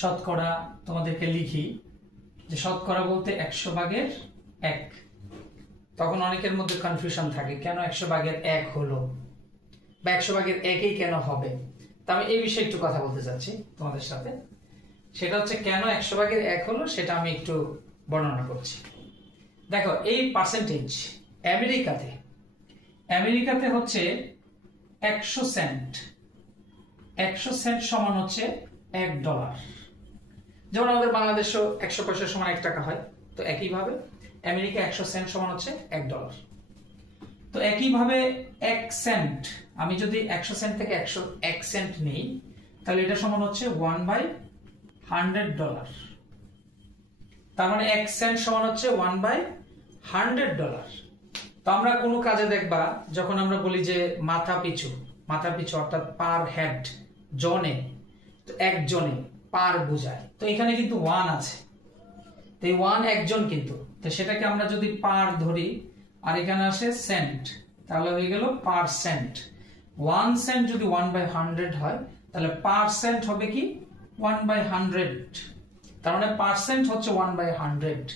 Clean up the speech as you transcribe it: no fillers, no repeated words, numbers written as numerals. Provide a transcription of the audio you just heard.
শতকরা তোমাদেরকে লিখি যে শতকরা বলতে 100 ভাগের 1। তখন অনেকের মধ্যে কনফিউশন থাকে কেন 100 ভাগের 1 হলো বা 100 ভাগের 1ই কেন হবে। তা আমি এই বিষয়ে একটু কথা বলতে চাচ্ছি তোমাদের সাথে। সেটা হচ্ছে কেন 100 ভাগের 1 হলো সেটা আমি একটু বর্ণনা করছি। দেখো এই পার্সেন্টেজ আমেরিকাতে হচ্ছে 100 সেন্ট। 100 সেন্ট সমান হচ্ছে $1। যেমন আমাদের বাংলাদেশেও 100 পয়সা সমান 1 টাকা হয়, তো একইভাবে আমেরিকা 100 সেন্ট সমান হচ্ছে $1। তো একইভাবে 1 সেন্ট, আমি যদি 100 সেন্ট থেকে 1 সেন্ট নেই তাহলে এটা সমান হচ্ছে $1/100। তার মানে 1 সেন্ট সমান হচ্ছে $1/100। তো আমরা কোনো কাজে দেখবা যখন আমরা বলি যে মাথা পিছু অর্থাৎ পার হেড, জনে, তো একজনে পার বোঝায়, তো এখানে কিন্তু 1 আছে, তো এই 1 একজন, কিন্তু তো সেটাকে আমরা যদি পার ধরি আর এখানে আসে সেন্ট, তাহলে হয়ে গেল পার সেন্ট। 1 সেন্ট যদি 1/100 হয় তাহলে পার সেন্ট হবে কি 1/100। তার মানে পার্সেন্ট হচ্ছে 1/100।